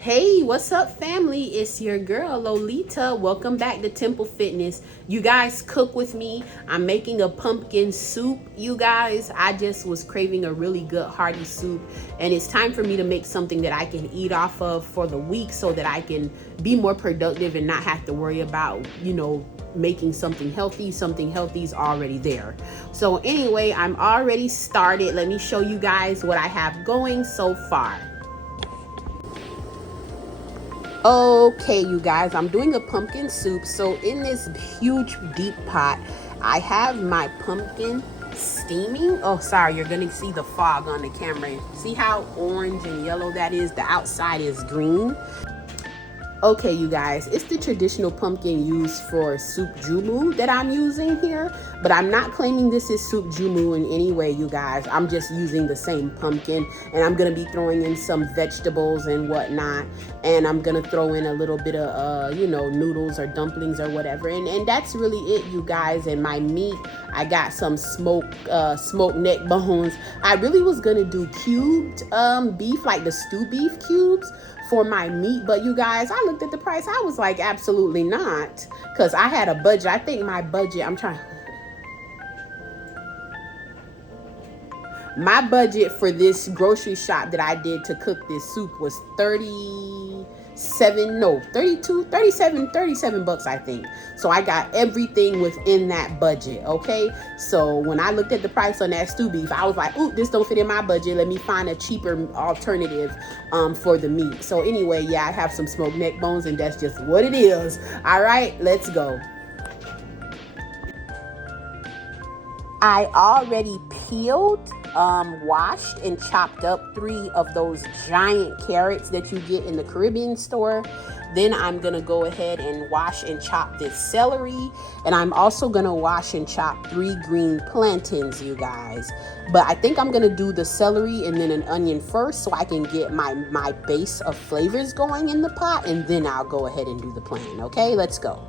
Hey, what's up, family? It's your girl Lolita. Welcome back to Temple Fitness. You guys, cook with me. I'm making a pumpkin soup. You guys, I just was craving a really good hearty soup, and it's time for me to make something that I can eat off of for the week so that I can be more productive and not have to worry about, making something healthy. Something healthy is already there. So anyway, I'm already started. Let me show you guys what I have going so far. Okay, you guys, I'm doing a pumpkin soup. So in this huge deep pot, I have my pumpkin steaming. Oh, sorry, you're gonna see the fog on the camera. See how orange and yellow that is? The outside is green. Okay, you guys, it's the traditional pumpkin used for soup jumu that I'm using here, but I'm not claiming this is soup jumu in any way, you guys. I'm just using the same pumpkin, and I'm gonna be throwing in some vegetables and whatnot, and I'm gonna throw in a little bit of, noodles or dumplings or whatever, and that's really it, you guys. And my meat, I got some smoked neck bones. I really was gonna do cubed beef, like the stew beef cubes for my meat, but you guys, I looked at the price. I was like, absolutely not, because I had a budget. I think my budget, my budget for this grocery shop that I did to cook this soup was 37 bucks, I think. So I got everything within that budget. Okay, so when I looked at the price on that stew beef, I was like, ooh, this don't fit in my budget. Let me find a cheaper alternative for the meat. So anyway, yeah, I have some smoked neck bones, and that's just what it is. All right, let's go. I already peeled, washed, and chopped up 3 of those giant carrots that you get in the Caribbean store. Then I'm gonna go ahead and wash and chop this celery, and I'm also gonna wash and chop 3 green plantains, you guys. But I think I'm gonna do the celery and then an onion first, so I can get my base of flavors going in the pot, and then I'll go ahead and do the plan. Okay, let's go.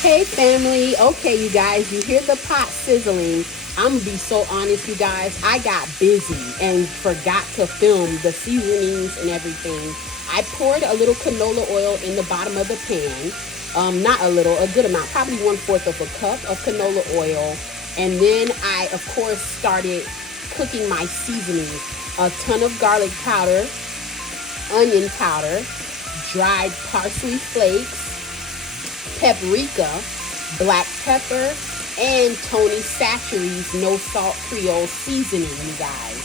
Hey family, okay you guys, you hear the pot sizzling. I'm gonna be so honest, you guys, I got busy and forgot to film the seasonings and everything. I poured a little canola oil in the bottom of the pan. Not a little, a good amount, probably 1/4 of a cup of canola oil. And then I, of course, started cooking my seasoning. A ton of garlic powder, onion powder, dried parsley flakes, paprika, black pepper, and Tony Chachere's no salt Creole seasoning, you guys.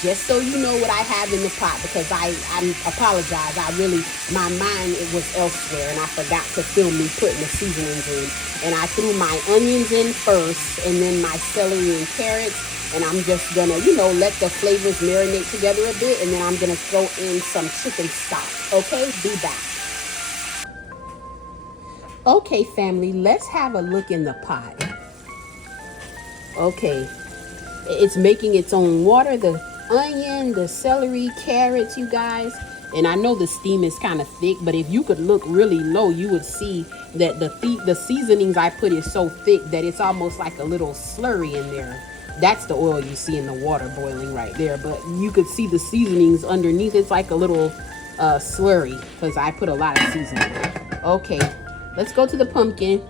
Just so you know what I have in the pot, because I apologize. My mind, it was elsewhere, and I forgot to film me putting the seasonings in. And I threw my onions in first, and then my celery and carrots. And I'm just gonna, let the flavors marinate together a bit, and then I'm gonna throw in some chicken stock. Okay, be back. Okay, family, let's have a look in the pot. Okay, it's making its own water, the onion, the celery, carrots, you guys. And I know the steam is kind of thick, but if you could look really low, you would see that the seasonings I put is so thick that it's almost like a little slurry in there. That's the oil you see in the water boiling right there, but you could see the seasonings underneath. It's like a little slurry, because I put a lot of seasoning. Okay, let's go to the pumpkin.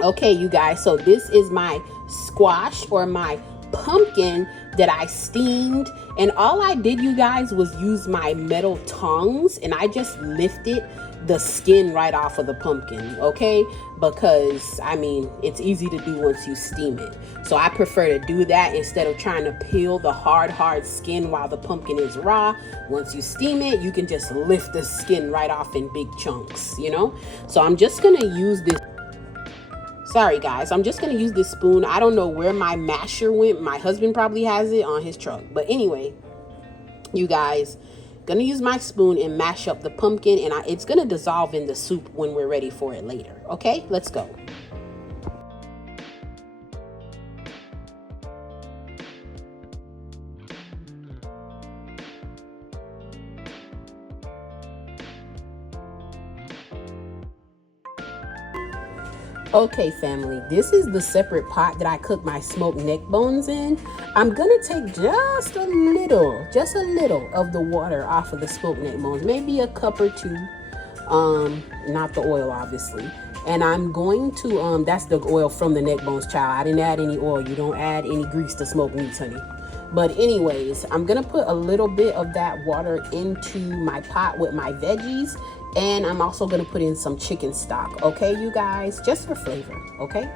Okay, you guys, so this is my squash, or my pumpkin, that I steamed. And all I did, you guys, was use my metal tongs, and I just lifted the skin right off of the pumpkin, okay? Because, it's easy to do once you steam it. So I prefer to do that instead of trying to peel the hard skin while the pumpkin is raw. Once you steam it, you can just lift the skin right off in big chunks, So I'm just gonna use this. Sorry guys, I'm just gonna use this spoon. I don't know where my masher went. My husband probably has it on his truck. But anyway, you guys, gonna use my spoon and mash up the pumpkin, and it's gonna dissolve in the soup when we're ready for it later. Okay, let's go. Okay, family, this is the separate pot that I cook my smoked neck bones in. I'm gonna take just a little of the water off of the smoked neck bones, maybe a cup or two. Not the oil, obviously. And I'm going to, that's the oil from the neck bones, child. I didn't add any oil. You don't add any grease to smoked meats, honey. But anyways, I'm gonna put a little bit of that water into my pot with my veggies, and I'm also gonna put in some chicken stock, okay, you guys, just for flavor, okay?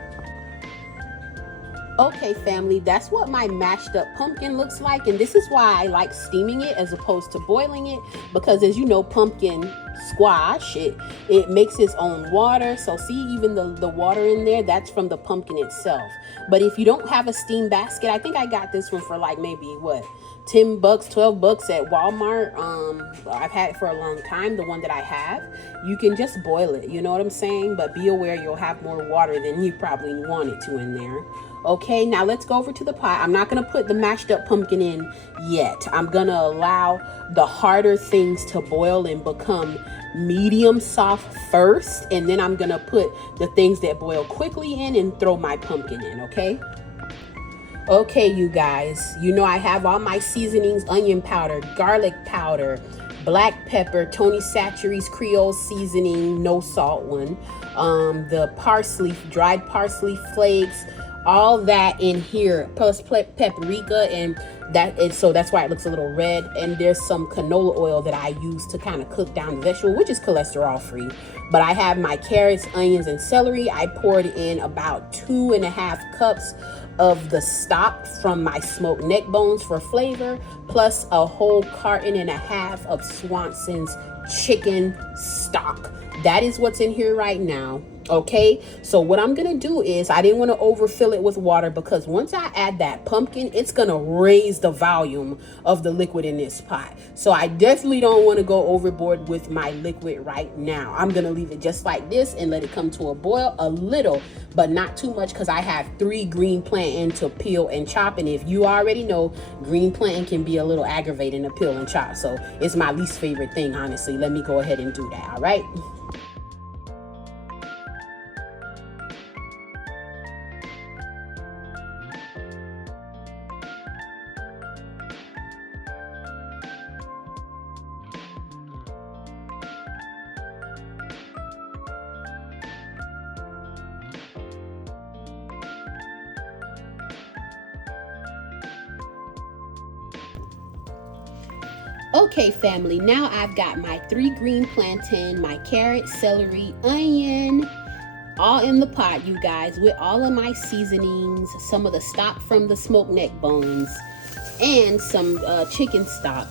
Okay, family, that's what my mashed up pumpkin looks like, and this is why I like steaming it as opposed to boiling it, because as you know, pumpkin squash, it makes its own water. So see, even the water in there, that's from the pumpkin itself. But if you don't have a steam basket, I think I got this one for like maybe what, $10, $12 at Walmart. I've had it for a long time, the one that I have. You can just boil it, you know what I'm saying? But be aware you'll have more water than you probably wanted to in there. Okay, now let's go over to the pot. I'm not gonna put the mashed up pumpkin in yet. I'm gonna allow the harder things to boil and become medium soft first, and then I'm gonna put the things that boil quickly in and throw my pumpkin in, okay? Okay, you guys, you know I have all my seasonings: onion powder, garlic powder, black pepper, Tony Chachere's Creole seasoning, no salt one, the parsley, dried parsley flakes, all that in here, plus paprika, and so that's why it looks a little red. And there's some canola oil that I use to kind of cook down the vegetable, which is cholesterol free. But I have my carrots, onions, and celery. I poured in about 2.5 cups of the stock from my smoked neck bones for flavor, plus a whole carton and a half of Swanson's chicken stock. That is what's in here right now. Okay, so what I'm gonna do is, I didn't want to overfill it with water, because once I add that pumpkin, it's gonna raise the volume of the liquid in this pot. So I definitely don't want to go overboard with my liquid right now. I'm gonna leave it just like this and let it come to a boil a little, but not too much, because I have 3 green plantain to peel and chop. And if you already know, green plantain can be a little aggravating to peel and chop. So it's my least favorite thing, honestly. Let me go ahead and do that, all right? Okay, family, now I've got my 3 green plantain, my carrot, celery, onion, all in the pot, you guys, with all of my seasonings, some of the stock from the smoked neck bones, and some chicken stock.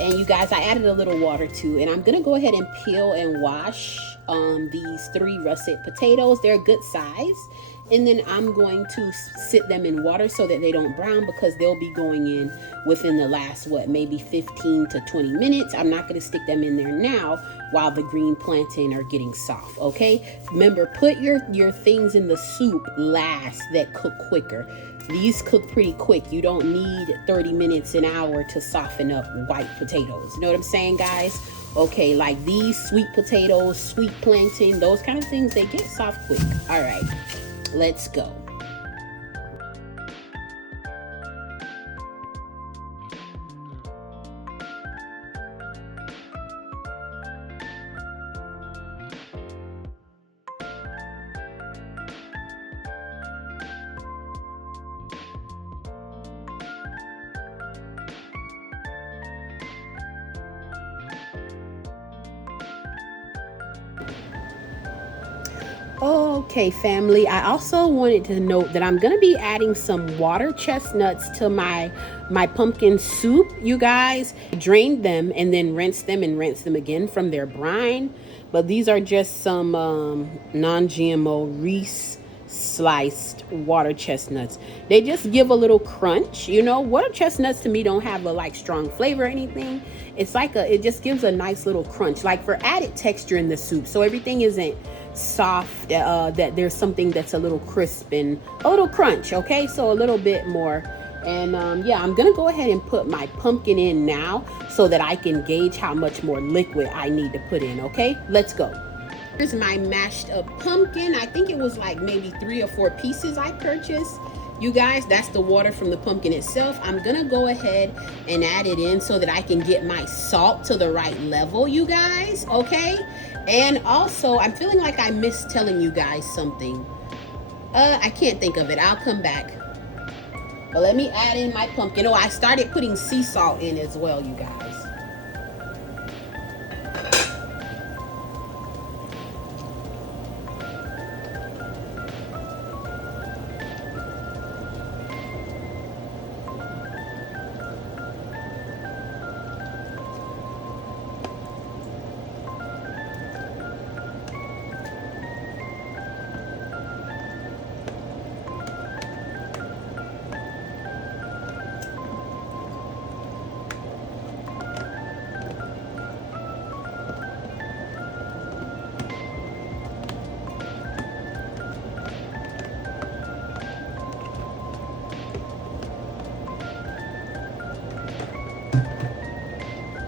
And you guys, I added a little water too, and I'm gonna go ahead and peel and wash these 3 russet potatoes. They're a good size. And then I'm going to sit them in water so that they don't brown, because they'll be going in within the last, maybe 15 to 20 minutes. I'm not going to stick them in there now while the green plantain are getting soft, okay? Remember, put your things in the soup last that cook quicker. These cook pretty quick. You don't need 30 minutes, an hour to soften up white potatoes. You know what I'm saying, guys? Okay, like these sweet potatoes, sweet plantain, those kind of things, they get soft quick. All right. Let's go. Okay, family, I also wanted to note that I'm going to be adding some water chestnuts to my pumpkin soup, you guys. I drained them and then rinse them again from their brine. But these are just some non-GMO Reese sliced water chestnuts. They just give a little crunch. You know, water chestnuts to me don't have a strong flavor or anything. It's like it just gives a nice little crunch, like for added texture in the soup, so everything isn't soft, that there's something that's a little crisp and a little crunch. Okay, so a little bit more. And yeah, I'm gonna go ahead and put my pumpkin in now so that I can gauge how much more liquid I need to put in. Okay, let's go. Here's my mashed up pumpkin. I think it was like maybe 3 or 4 pieces I purchased. You guys, that's the water from the pumpkin itself. I'm gonna go ahead and add it in so that I can get my salt to the right level, you guys, okay? And also, I'm feeling like I missed telling you guys something. I can't think of it. I'll come back. But let me add in my pumpkin. Oh, I started putting sea salt in as well, you guys.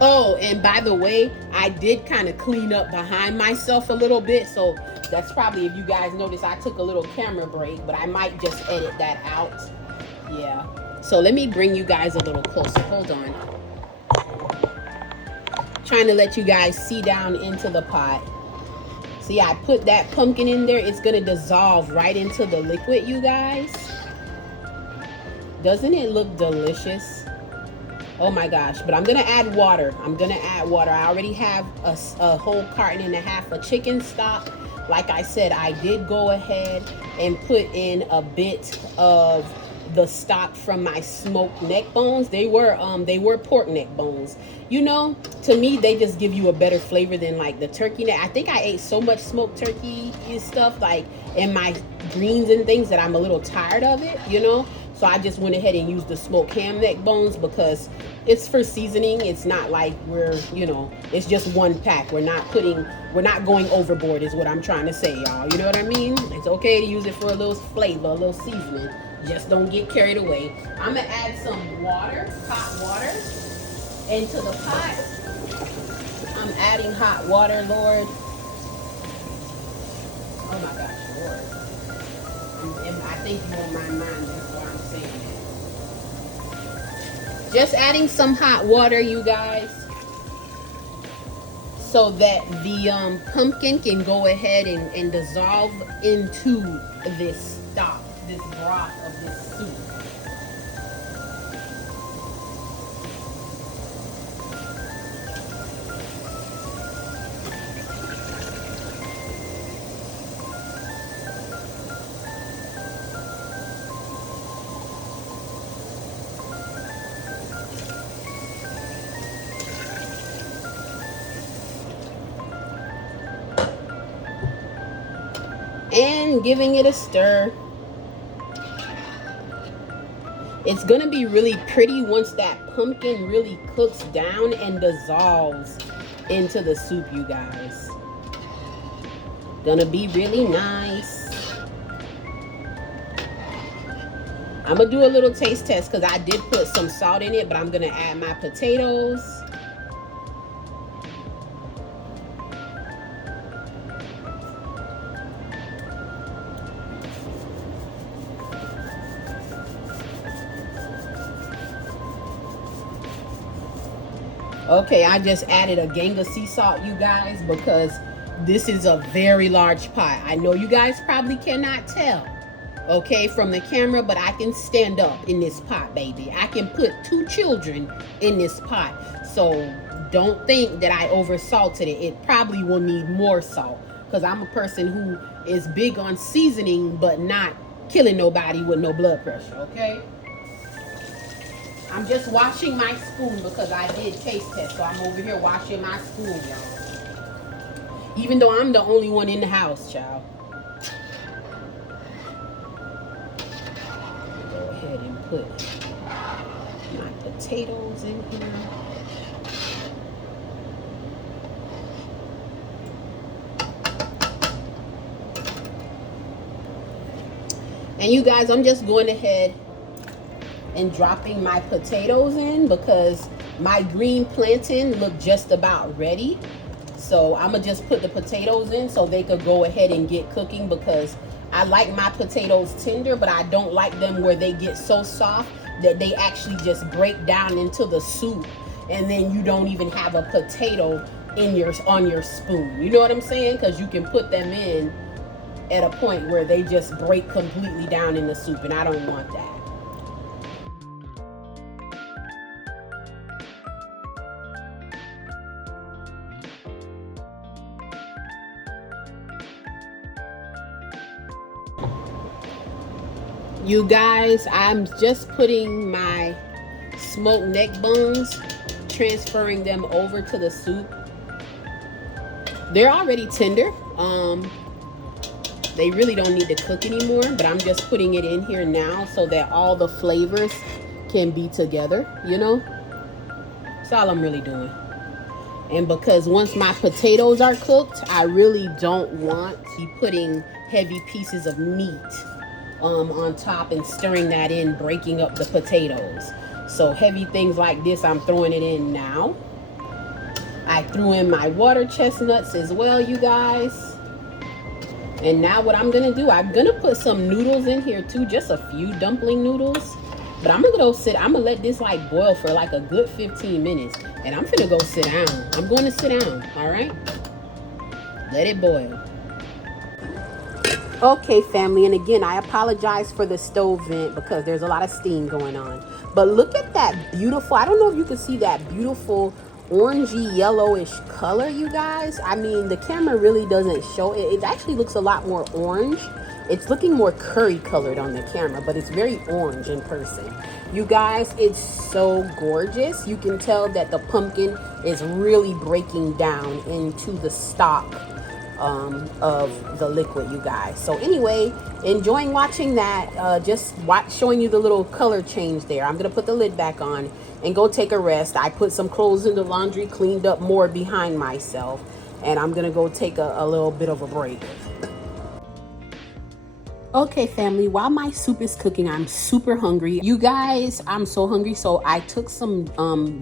Oh, and by the way, I did kind of clean up behind myself a little bit. So that's probably, if you guys notice, I took a little camera break, but I might just edit that out. Yeah. So let me bring you guys a little closer. Hold on. Trying to let you guys see down into the pot. See, I put that pumpkin in there. It's going to dissolve right into the liquid, you guys. Doesn't it look delicious? Oh my gosh, but I'm gonna add water. I already have a whole carton and a half of chicken stock. Like I said, I did go ahead and put in a bit of the stock from my smoked neck bones. They were pork neck bones. You know, to me, they just give you a better flavor than like the turkey neck. I think I ate so much smoked turkey and stuff like in my greens and things that I'm a little tired of it, you know? So I just went ahead and used the smoked ham neck bones because it's for seasoning. It's not like it's just one pack. We're not going overboard is what I'm trying to say, y'all. You know what I mean? It's okay to use it for a little flavor, a little seasoning. Just don't get carried away. I'm gonna add some water, hot water, into the pot. I'm adding hot water, Lord. Oh my gosh, Lord. And I think you on my mind, that's why I'm saying it. Just adding some hot water, you guys, so that the pumpkin can go ahead and dissolve into this stock, this broth of this soup. And giving it a stir. It's gonna be really pretty once that pumpkin really cooks down and dissolves into the soup, you guys. Gonna be really nice. I'm gonna do a little taste test because I did put some salt in it, but I'm gonna add my potatoes. Okay, I just added a gang of sea salt, you guys, because this is a very large pot. I know you guys probably cannot tell, okay, from the camera, but I can stand up in this pot, baby. I can put 2 children in this pot. So don't think that I oversalted it. It probably will need more salt because I'm a person who is big on seasoning, but not killing nobody with no blood pressure, okay? I'm just washing my spoon because I did taste test, so I'm over here washing my spoon, y'all. Even though I'm the only one in the house, child. Go ahead and put my potatoes in here. And you guys, I'm just going ahead and dropping my potatoes in because my green plantain look just about ready. So I'm gonna just put the potatoes in so they could go ahead and get cooking, because I like my potatoes tender, but I don't like them where they get so soft that they actually just break down into the soup, and then you don't even have a potato in your on your spoon. You know what I'm saying? Because you can put them in at a point where they just break completely down in the soup, and I don't want that. You guys, I'm just putting my smoked neck bones, transferring them over to the soup. They're already tender. They really don't need to cook anymore, but I'm just putting it in here now so that all the flavors can be together, you know? That's all I'm really doing. And because once my potatoes are cooked, I really don't want to be putting heavy pieces of meat on top and stirring that in, breaking up the potatoes. So heavy things like this, I'm throwing it in now. I threw in my water chestnuts as well, you guys. And now what I'm gonna do, I'm gonna put some noodles in here too, just a few dumpling noodles. But I'm gonna let this like boil for like a good 15 minutes. And I'm finna go sit down. I'm going to sit down, all right? Let it boil. Okay, family, and again, I apologize for the stove vent because there's a lot of steam going on. But look at that beautiful, I don't know if you can see that beautiful orangey yellowish color, you guys. I mean, the camera really doesn't show it. It actually looks a lot more orange. It's looking more curry colored on the camera, but it's very orange in person. You guys, it's so gorgeous. You can tell that the pumpkin is really breaking down into the stock of the liquid, you guys. So anyway, enjoying watching that. Showing you the little color change there. I'm gonna put the lid back on and go take a rest. I put some clothes in the laundry, cleaned up more behind myself, and I'm gonna go take a little bit of a break. Okay, family, while my soup is cooking, I'm super hungry. You guys, I'm so hungry. So I took some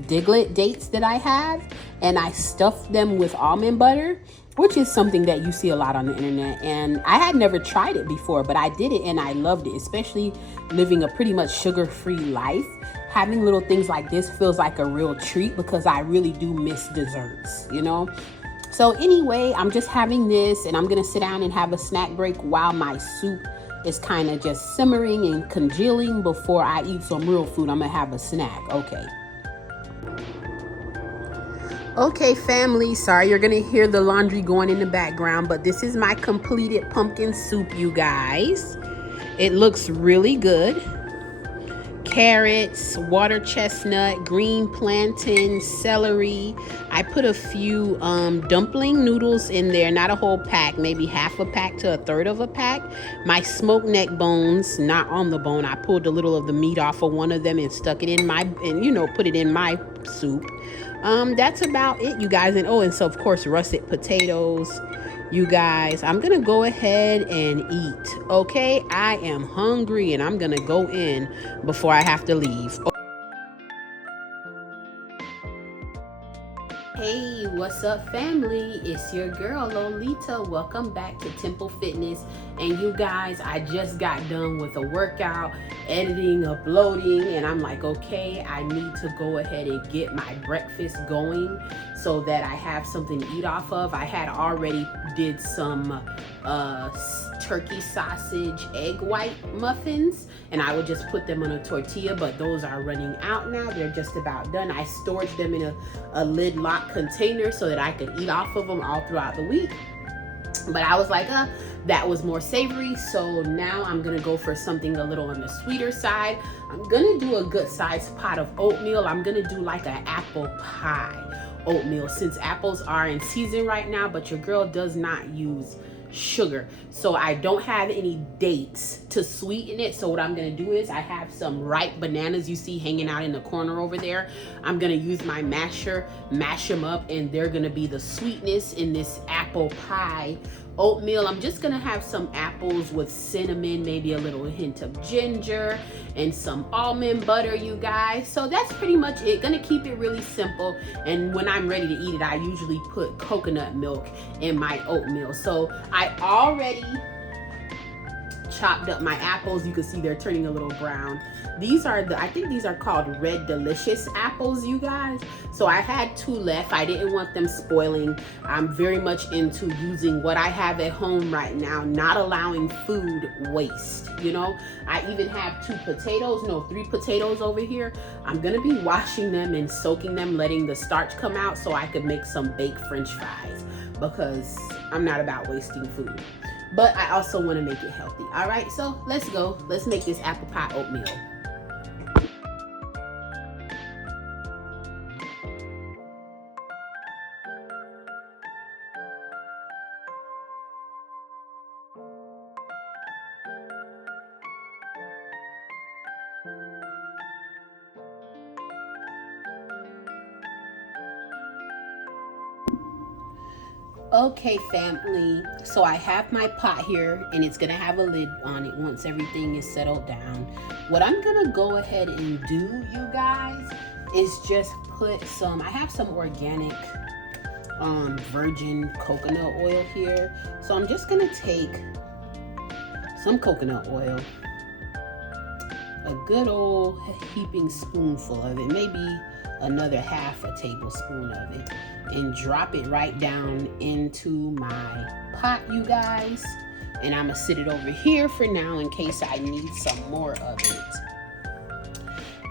Diglett dates that I have and I stuffed them with almond butter, which is something that you see a lot on the internet. And I had never tried it before, but I did it and I loved it, especially living a pretty much sugar-free life. Having little things like this feels like a real treat because I really do miss desserts, you know? So anyway, I'm just having this and I'm gonna sit down and have a snack break while my soup is kind of just simmering and congealing before I eat some real food. I'm gonna have a snack, okay. Okay, family, sorry you're gonna hear the laundry going in the background, but this is my completed pumpkin soup, you guys. It looks really good. Carrots, water chestnut, green plantain, celery. I put a few dumpling noodles in there, not a whole pack, maybe half a pack to a third of a pack. My smoked neck bones, not on the bone. I pulled a little of the meat off of one of them and stuck it in put it in my soup. That's about it, you guys. And and so of course russet potatoes. You guys, I'm gonna go ahead and eat, okay? I am hungry and I'm gonna go in before I have to leave. Hey, what's up, family? It's your girl Lolita. Welcome back to Temple Fitness. And you guys, I just got done with a workout, editing, uploading, and I'm like, okay, I need to go ahead and get my breakfast going so that I have something to eat off of. I had already did some turkey sausage egg white muffins, and I would just put them on a tortilla, but those are running out now. They're just about done. I stored them in a lid lock container so that I could eat off of them all throughout the week. But I was like, that was more savory, so now I'm gonna go for something a little on the sweeter side. I'm gonna do a good sized pot of oatmeal. I'm gonna do like an apple pie oatmeal, since apples are in season right now, but your girl does not use sugar, so I don't have any dates to sweeten it. So what I'm gonna do is I have some ripe bananas you see hanging out in the corner over there. I'm gonna use my masher, mash them up, and they're gonna be the sweetness in this apple pie oatmeal. I'm just gonna have some apples with cinnamon, maybe a little hint of ginger, and some almond butter, you guys. So that's pretty much it. Gonna keep it really simple. And when I'm ready to eat it, I usually put coconut milk in my oatmeal. So I already chopped up my apples. You can see they're turning a little brown. These are I think these are called Red Delicious apples, you guys. So I had 2 left. I didn't want them spoiling. I'm very much into using what I have at home right now, not allowing food waste, you know. I even have 3 potatoes over here. I'm gonna be washing them and soaking them, letting the starch come out so I could make some baked French fries, because I'm not about wasting food. But I also want to make it healthy. All right, so let's go. Let's make this apple pie oatmeal. Okay, family, so I have my pot here, and it's gonna have a lid on it once everything is settled down. What I'm gonna go ahead and do, you guys, is just put some, I have some organic virgin coconut oil here. So I'm just gonna take some coconut oil, a good old heaping spoonful of it, maybe another half a tablespoon of it, and drop it right down into my pot, you guys. And I'm gonna sit it over here for now in case I need some more of it.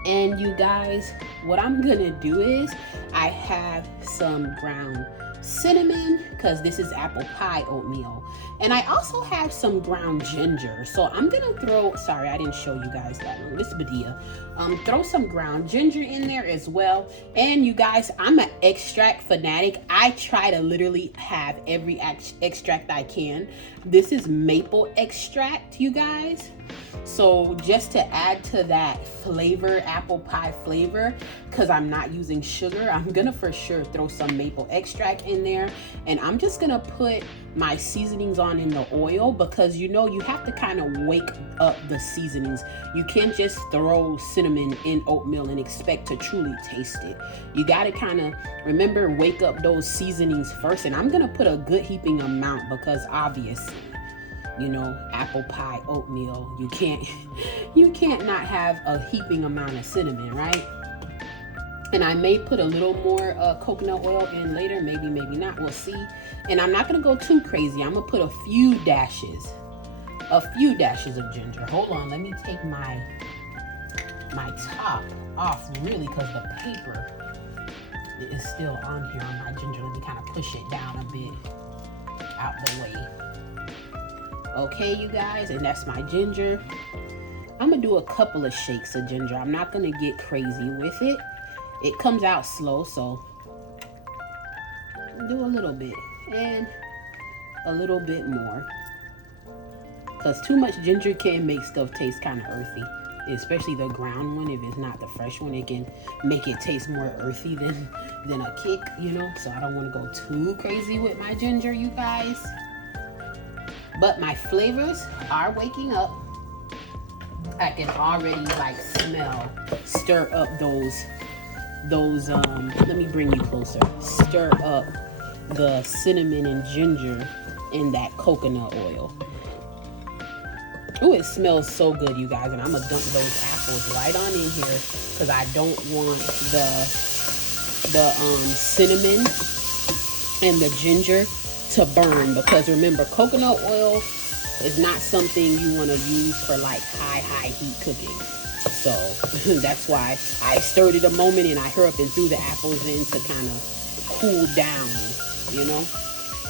And you guys, what I'm gonna do is I have some ground cinnamon, because this is apple pie oatmeal, and I also have some ground ginger. So I'm gonna throw, sorry I didn't show you guys that one, this is Badia. Throw some ground ginger in there as well. And you guys, I'm an extract fanatic. I try to literally have every extract I can. This is maple extract, you guys. So just to add to that flavor, apple pie flavor, because I'm not using sugar, I'm gonna for sure throw some maple extract in there. And I'm just gonna put my seasonings on in the oil, because you know you have to kind of wake up the seasonings. You can't just throw cinnamon in oatmeal and expect to truly taste it. You gotta kind of remember, wake up those seasonings first. And I'm gonna put a good heaping amount, because obviously, you know, apple pie oatmeal, you can't not have a heaping amount of cinnamon, right? And I may put a little more coconut oil in later, maybe not, we'll see. And I'm not gonna go too crazy. I'm gonna put a few dashes of ginger. Hold on, let me take my top off, really, because the paper is still on here on my ginger. Let me kind of push it down a bit out the way. Okay, you guys, and that's my ginger. I'm gonna do a couple of shakes of ginger. I'm not gonna get crazy with it. It comes out slow, so do a little bit and a little bit more, because too much ginger can make stuff taste kind of earthy, especially the ground one. If it's not the fresh one, it can make it taste more earthy than a kick, you know. So I don't want to go too crazy with my ginger, you guys. But my flavors are waking up. I can already like stir up those let me bring you closer. Stir up the cinnamon and ginger in that coconut oil. Oh, it smells so good, you guys. And I'm gonna dump those apples right on in here, because I don't want the cinnamon and the ginger to burn. Because remember, coconut oil is not something you want to use for like high heat cooking. So that's why I stirred it a moment and I hurry up and threw the apples in to kind of cool down, you know.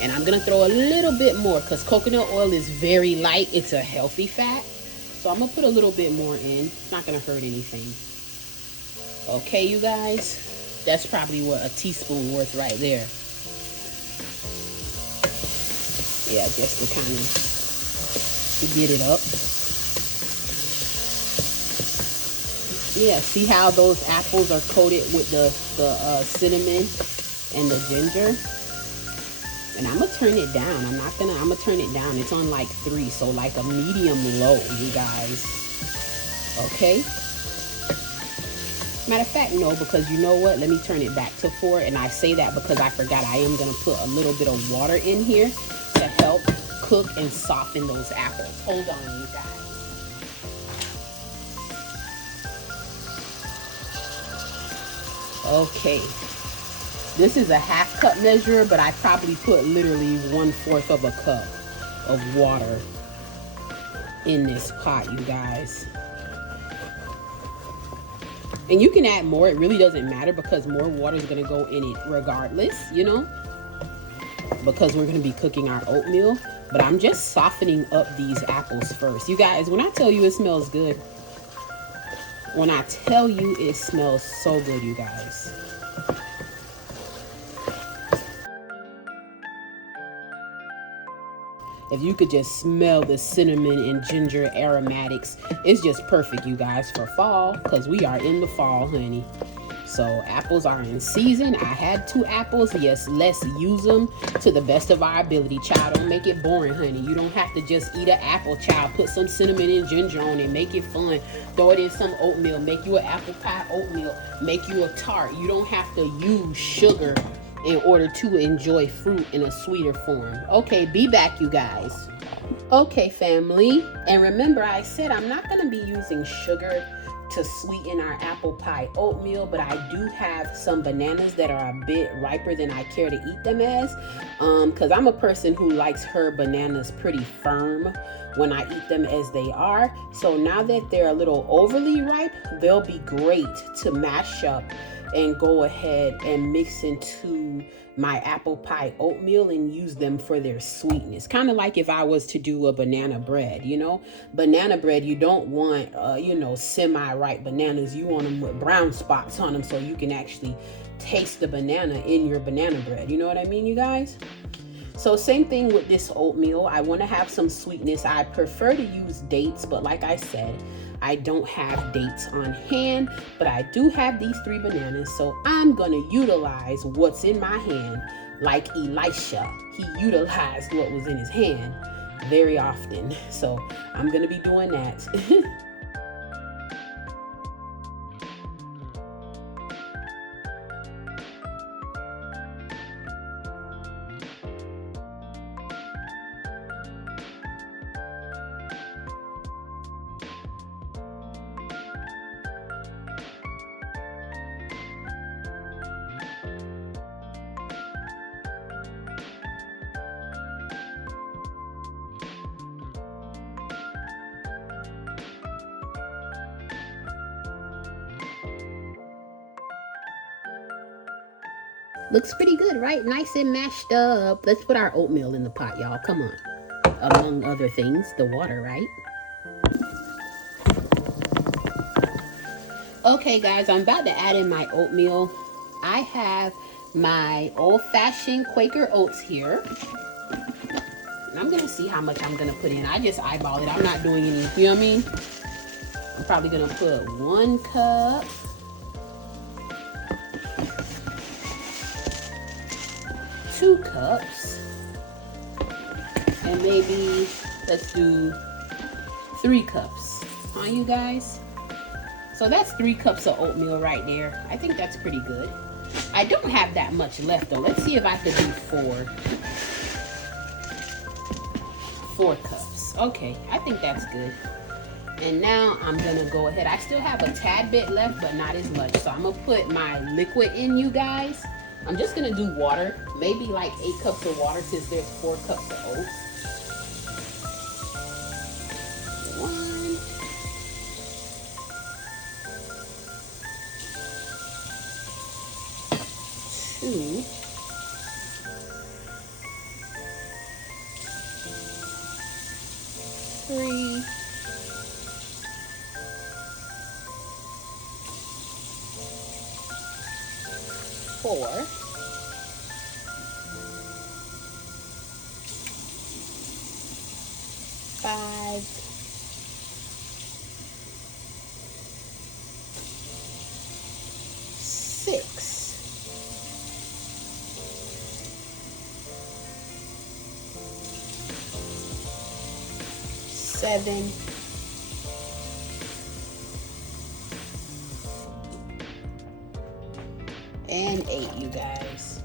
And I'm gonna throw a little bit more, because coconut oil is very light. It's a healthy fat, so I'm gonna put a little bit more in. It's not gonna hurt anything. Okay, you guys, that's probably what, a teaspoon worth right there. Yeah, just to kind of get it up. Yeah, see how those apples are coated with the cinnamon and the ginger? And I'm gonna turn it down. I'm gonna turn it down. It's on like 3, so like a medium low, you guys. Okay. Matter of fact, no, because you know what? Let me turn it back to 4. And I say that because I forgot I am gonna put a little bit of water in here to help cook and soften those apples. Hold on, you guys. Okay. This is a half cup measure, but I probably put literally 1/4 of a cup of water in this pot, you guys. And you can add more. It really doesn't matter because more water is going to go in it regardless, you know, because we're going to be cooking our oatmeal. But I'm just softening up these apples first. You guys, when I tell you it smells good, when I tell you it smells so good, you guys. If you could just smell the cinnamon and ginger aromatics, it's just perfect, you guys, for fall, because we are in the fall, honey. So apples are in season. I had 2 apples. Yes, let's use them to the best of our ability. Child, don't make it boring, honey. You don't have to just eat an apple, child. Put some cinnamon and ginger on it. Make it fun. Throw it in some oatmeal. Make you an apple pie oatmeal. Make you a tart. You don't have to use sugar in order to enjoy fruit in a sweeter form. Okay, be back, you guys. Okay, family. And remember, I said I'm not going to be using sugar to sweeten our apple pie oatmeal, but I do have some bananas that are a bit riper than I care to eat them as, because I'm a person who likes her bananas pretty firm when I eat them as they are. So now that they're a little overly ripe, they'll be great to mash up and go ahead and mix into my apple pie oatmeal and use them for their sweetness. Kind of like if I was to do a banana bread, you know, banana bread, you don't want, semi-ripe bananas. You want them with brown spots on them so you can actually taste the banana in your banana bread. You know what I mean, you guys? So same thing with this oatmeal. I want to have some sweetness. I prefer to use dates, but like I said, I don't have dates on hand, but I do have these 3 bananas. So I'm going to utilize what's in my hand like Elisha. He utilized what was in his hand very often. So I'm going to be doing that. Looks pretty good, right? Nice and mashed up. Let's put our oatmeal in the pot, y'all. Come on. Among other things, the water, right? Okay, guys, I'm about to add in my oatmeal. I have my old-fashioned Quaker oats here. And I'm going to see how much I'm going to put in. I just eyeball it. I'm not doing any, you know what I mean? I'm probably going to put 1 cup. 2 cups, and maybe let's do 3 cups, huh, you guys? So that's 3 cups of oatmeal right there. I think that's pretty good. I don't have that much left though. Let's see if I could do 4 cups. Okay, I think that's good. And now I'm gonna go ahead. I still have a tad bit left, but not as much. So I'm gonna put my liquid in, you guys. I'm just gonna do water, maybe like 8 cups of water since there's 4 cups of oats. 1, 2, 3, 4, 5, 6, 7, and 8, you guys.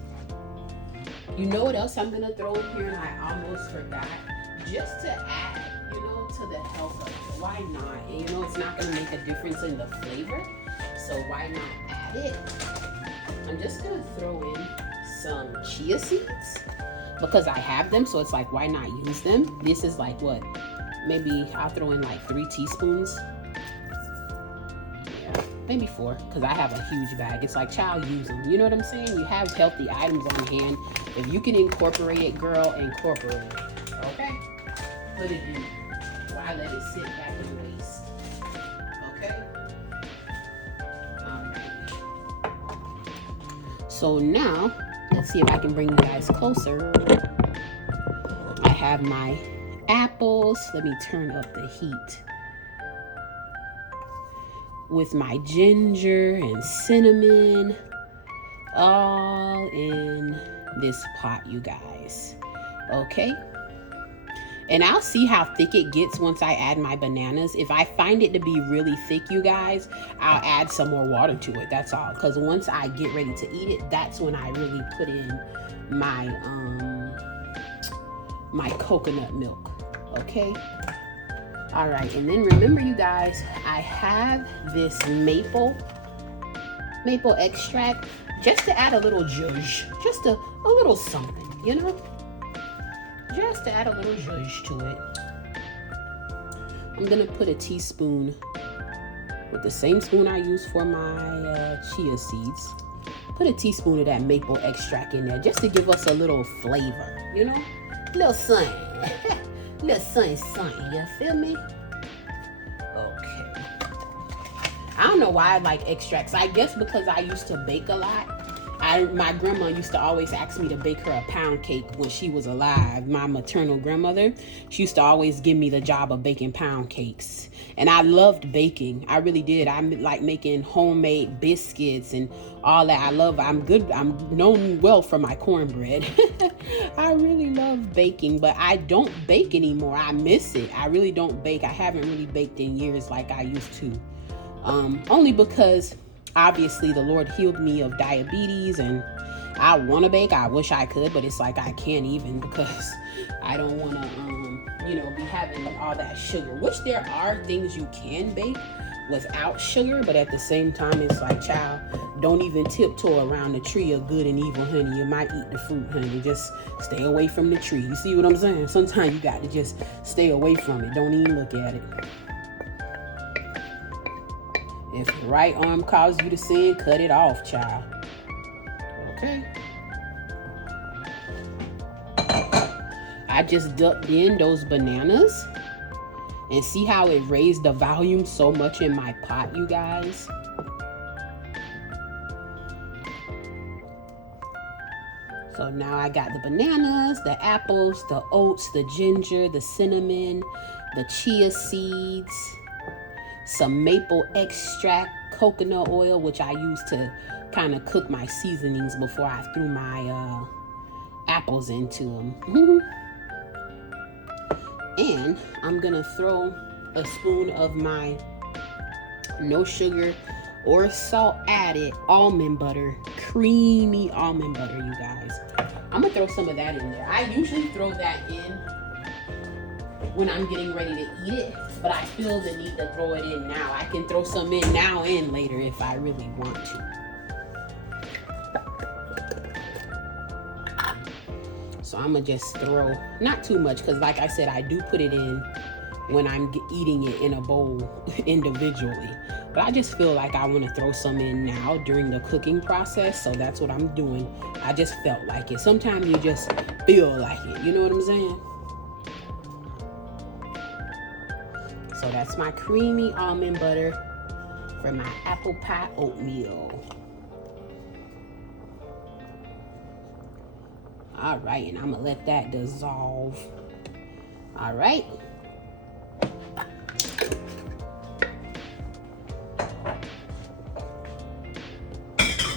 You know what else I'm gonna throw in here, and I almost forgot, just to add, you know, to the health of it. Why not? And you know, it's not gonna make a difference in the flavor, so why not add it? I'm just gonna throw in some chia seeds because I have them, so it's like, why not use them? This is like what? Maybe I'll throw in like 3 teaspoons. Yeah, maybe 4, because I have a huge bag. It's like, child, use them. You know what I'm saying? You have healthy items on hand. If you can incorporate it, girl, incorporate it. Okay? Put it in. Why let it sit back and waste? Okay? Alright. So now, let's see if I can bring you guys closer. I have my apples. Let me turn up the heat. With my ginger and cinnamon all in this pot, you guys. Okay? And I'll see how thick it gets once I add my bananas. If I find it to be really thick, you guys, I'll add some more water to it. That's all. Because once I get ready to eat it, that's when I really put in my my coconut milk. Okay? All right, and then remember, you guys, I have this maple extract just to add a little zhuzh, just a little something, you know? Just to add a little zhuzh to it. I'm gonna put a teaspoon with the same spoon I use for my chia seeds. Put a teaspoon of that maple extract in there just to give us a little flavor, you know? A little something. Little something, you feel me? Okay. I don't know why I like extracts. I guess because I used to bake a lot. My grandma used to always ask me to bake her a pound cake when she was alive. My maternal grandmother, she used to always give me the job of baking pound cakes. And I loved baking. I really did. I like making homemade biscuits and all that. I'm known well for my cornbread. I really love baking, but I don't bake anymore. I miss it. I really don't bake. I haven't really baked in years like I used to. Only because obviously the Lord healed me of diabetes, and I want to bake. I wish I could, but it's like I can't even, because I don't want to, be having all that sugar, which there are things you can bake without sugar, but at the same time, it's like, child, don't even tiptoe around the tree of good and evil honey. You might eat the fruit, honey. Just stay away from the tree. You see what I'm saying? Sometimes you got to just stay away from it. Don't even look at it. If your right arm causes you to sin, cut it off, child. Okay. I just dumped in those bananas. And see how it raised the volume so much in my pot, you guys? So now I got the bananas, the apples, the oats, the ginger, the cinnamon, the chia seeds, some maple extract, coconut oil, which I use to kind of cook my seasonings before I threw my apples into them. And I'm gonna throw a spoon of my no sugar or salt added almond butter, creamy almond butter, you guys. I'm gonna throw some of that in there. I usually throw that in when I'm getting ready to eat it, but I feel the need to throw it in now. I can throw some in now and later if I really want to. So I'm gonna just throw, not too much, because like I said, I do put it in when I'm eating it in a bowl individually. But I just feel like I want to throw some in now during the cooking process, so that's what I'm doing. I just felt like it. Sometimes you just feel like it, you know what I'm saying? So that's my creamy almond butter for my apple pie oatmeal. All right, and I'm gonna let that dissolve. All right.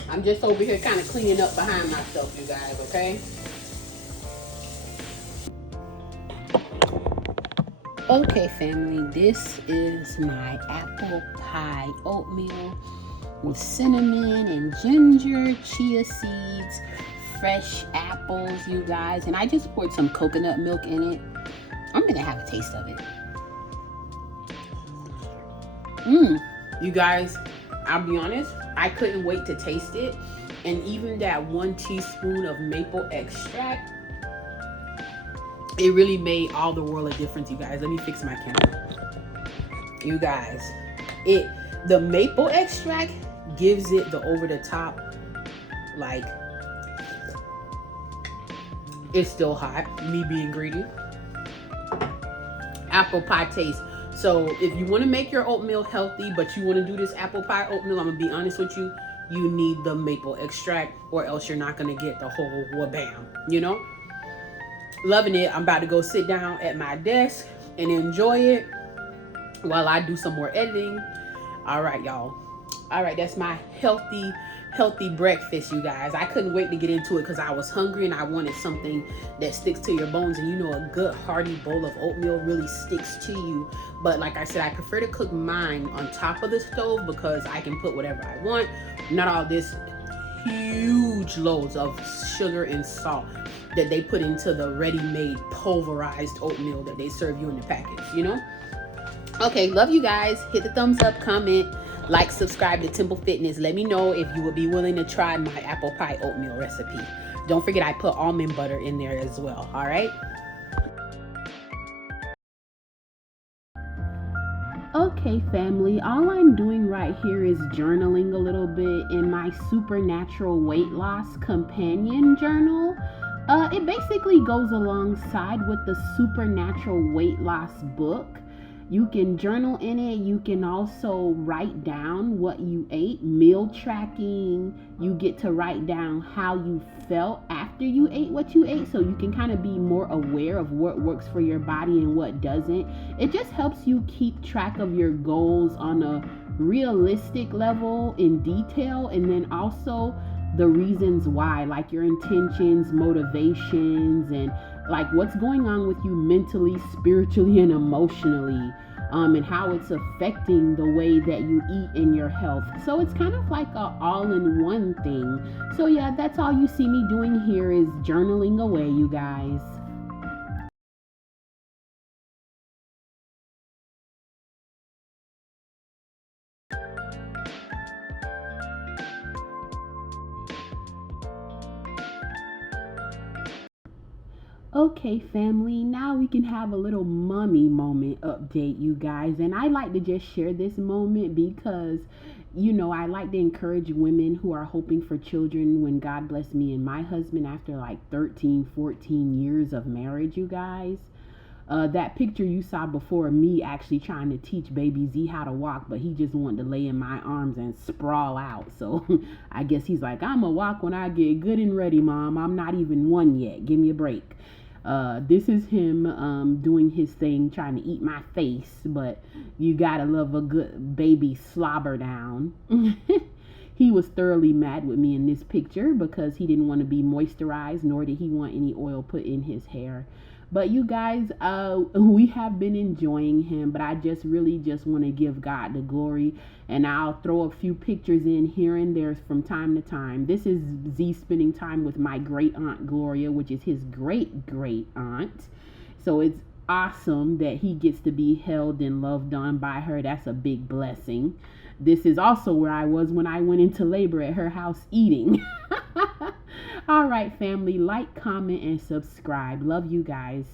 I'm just over here kind of cleaning up behind myself, you guys, okay? Okay, family, this is my apple pie oatmeal with cinnamon and ginger, chia seeds, fresh apples, you guys. And I just poured some coconut milk in it. I'm going to have a taste of it. You guys, I'll be honest, I couldn't wait to taste it. And even that 1 teaspoon of maple extract, it really made all the world of difference, you guys. Let me fix my camera. You guys, the maple extract gives it the over the top, like, it's still hot, me being greedy. Apple pie taste. So if you want to make your oatmeal healthy, but you want to do this apple pie oatmeal, I'm gonna be honest with you, you need the maple extract, or else you're not gonna get the whole wabam, you know? Loving it. I'm about to go sit down at my desk and enjoy it while I do some more editing. All right, y'all. All right, that's my healthy breakfast, you guys. I couldn't wait to get into it because I was hungry and I wanted something that sticks to your bones. And you know, a good hearty bowl of oatmeal really sticks to you. But like I said, I prefer to cook mine on top of the stove because I can put whatever I want. Not all this huge loads of sugar and salt that they put into the ready-made pulverized oatmeal that they serve you in the package, you know? Okay, love you guys. Hit the thumbs up, comment, like, subscribe to Temple Fitness. Let me know if you would be willing to try my apple pie oatmeal recipe. Don't forget I put almond butter in there as well, all right? Okay, family, all I'm doing right here is journaling a little bit in my supernatural weight loss companion journal. It basically goes alongside with the supernatural weight loss book. You can journal in it. You can also write down what you ate, meal tracking. You get to write down how you felt after you ate what you ate, so you can kind of be more aware of what works for your body and what doesn't. It just helps you keep track of your goals on a realistic level in detail, and then also the reasons why, like your intentions, motivations, and like what's going on with you mentally, spiritually, and emotionally, and how it's affecting the way that you eat and your health. So it's kind of like a all-in-one thing. So yeah, that's all you see me doing here is journaling away, you guys. Okay, family, now we can have a little mommy moment update, you guys. And I like to just share this moment because, you know, I like to encourage women who are hoping for children when God blessed me and my husband after like 13, 14 years of marriage, you guys. That picture you saw before, me actually trying to teach baby Z how to walk, but he just wanted to lay in my arms and sprawl out. So I guess he's like, I'm gonna walk when I get good and ready, Mom. I'm not even one yet. Give me a break. This is him doing his thing, trying to eat my face, but you gotta love a good baby slobber down. He was thoroughly mad with me in this picture because he didn't want to be moisturized, nor did he want any oil put in his hair. But you guys, we have been enjoying him, but I really just want to give God the glory. And I'll throw a few pictures in here and there from time to time. This is Z spending time with my great aunt Gloria, which is his great aunt. So it's awesome that he gets to be held and loved on by her. That's a big blessing. This is also where I was when I went into labor at her house eating. All right, family, like, comment, and subscribe. Love you guys.